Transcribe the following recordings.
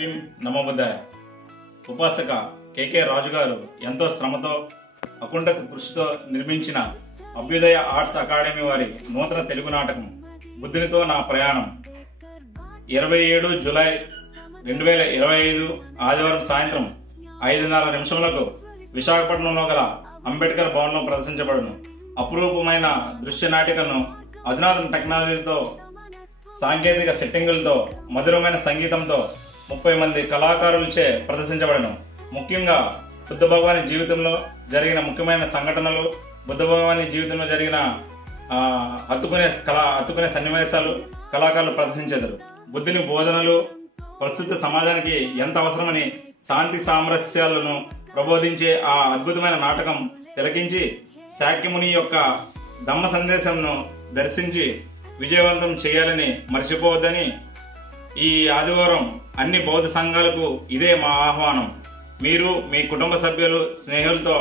భీం నమోబుద్ధాయ. ఉపాసక కేకే రాజు గారు ఎంతో శ్రమతో అకుంఠిత కృషితో నిర్మించిన అభ్యుదయ ఆర్ట్స్ అకాడమీ వారి నూతన తెలుగు నాటకం బుద్ధునితో నా ప్రయాణం 27 జూలై 2025 ఆదివారం సాయంత్రం 5:30 నిమిషములకు విశాఖపట్నంలో గల అంబేద్కర్ భవన్లో ప్రదర్శించబడును. అపురూపమైన దృశ్య నాటికను అధునాతన టెక్నాలజీతో, సాంకేతిక సెట్టింగులతో, మధురమైన సంగీతంతో 30 మంది కళాకారులచే ప్రదర్శించబడను. ముఖ్యంగా బుద్ధ భగవాని జీవితంలో జరిగిన ముఖ్యమైన సంఘటనలు, బుద్ధ భగవాని జీవితంలో జరిగిన హత్తుకునే సన్నివేశాలు కళాకారులు ప్రదర్శించెదరు. బుద్ధుని బోధనలు ప్రస్తుత సమాజానికి ఎంత అవసరమని శాంతి సామరస్యాలను ప్రబోధించే ఆ అద్భుతమైన నాటకం తిలకించి శాక్యముని యొక్క ధమ్మ సందేశంను దర్శించి విజయవంతం చేయాలని మర్చిపోవద్దని ఈ ఆదివారం అన్ని బౌద్ధ సంఘాలకు ఇదే మా ఆహ్వానం. మీరు మీ కుటుంబ సభ్యులు, స్నేహితులతో,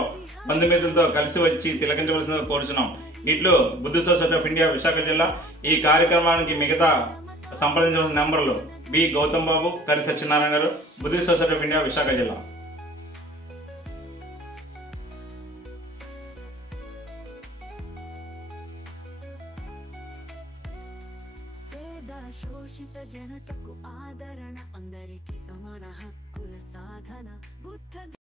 బంధుమిత్రులతో కలిసి వచ్చి తిలకించవలసిందిగా కోరుచున్నాం. ఇట్లు Buddha society of India Visakha జిల్లా. ఈ కార్యక్రమానికి మిగతా సంప్రదించవలసిన నెంబర్లు బి గౌతమ్ బాబు, కరి సత్యనారాయణ గారు, Buddha society of India Visakha జిల్లా. శోషిత జనతకు ఆదరణ, అందరికి సమాన హక్కుల సాధన. బుద్ధ